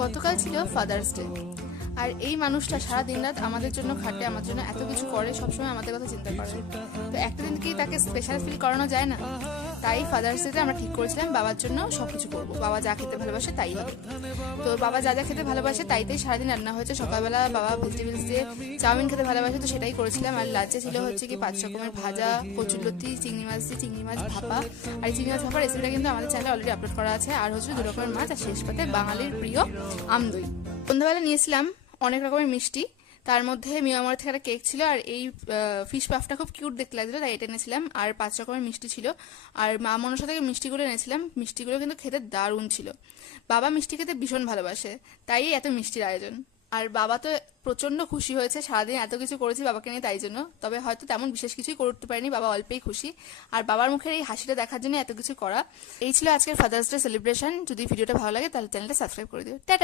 গতকাল ছিল father's day, আর এই মানুষটা সারা দিন রাত আমাদের জন্য খাটে, আমার জন্য এত কিছু করে, সবসময় আমাদের কথা চিন্তা করে। তো একটা দিন কি তাকে স্পেশাল ফিল করানো যায় না? তাই ফাদার্স ডেতে আমরা ঠিক করেছিলাম বাবার জন্য সবকিছু করবো, বাবা যা খেতে ভালোবাসে তাই হবে। তো বাবা যা যা খেতে ভালোবাসে তাইতেই সারাদিন রান্না হয়েছে। সকালবেলা বাবা ভেজিটেবলস দিয়ে চাউমিন খেতে ভালোবাসে, তো সেটাই করেছিলাম। আর লাঞ্চে ছিল হচ্ছে কি 5 রকমের ভাজা, কচুরলতি, চিংড়ি মাছ দিয়ে চিংড়ি মাছ ভাপা। আর এই চিংড়ি মাছ ভাপার রেসিপিটা কিন্তু আমাদের চ্যানেলে অলরেডি আপলোড করা আছে। আর হচ্ছে 2 রকমের মাছ, আর শেষ পাতে বাঙালির প্রিয় আমদই। সন্ধ্যাবেলা নিয়েছিলাম অনেক রকমের মিষ্টি, তার মধ্যে মিয়ামার থেকে একটা কেক ছিল, আর এই ফিশ পাফটা খুব কিউট দেখতে লাগছিল তাই এটা এনেছিলাম। আর 5 রকমের মিষ্টি ছিল, আর মা মনসা থেকে মিষ্টিগুলো এনেছিলাম। মিষ্টিগুলো কিন্তু খেতে দারুণ ছিল। বাবা মিষ্টি খেতে ভীষণ ভালোবাসে, তাই এত মিষ্টির আয়োজন। আর বাবা তো প্রচন্ড খুশি হয়েছে, সারাদিন এত কিছু করেছি বাবাকে নিয়ে তাই জন্য। তবে হয়তো তেমন বিশেষ কিছুই করতে পারিনি, বাবা অল্পেই খুশি। আর বাবার মুখের এই হাসিটা দেখার জন্য এত কিছু করা। এই ছিল আজকের ফাদার্স ডে সেলিব্রেশন। যদি ভিডিওটা ভালো লাগে তাহলে চ্যানেলটা সাবস্ক্রাইব করে দিও। টাটা।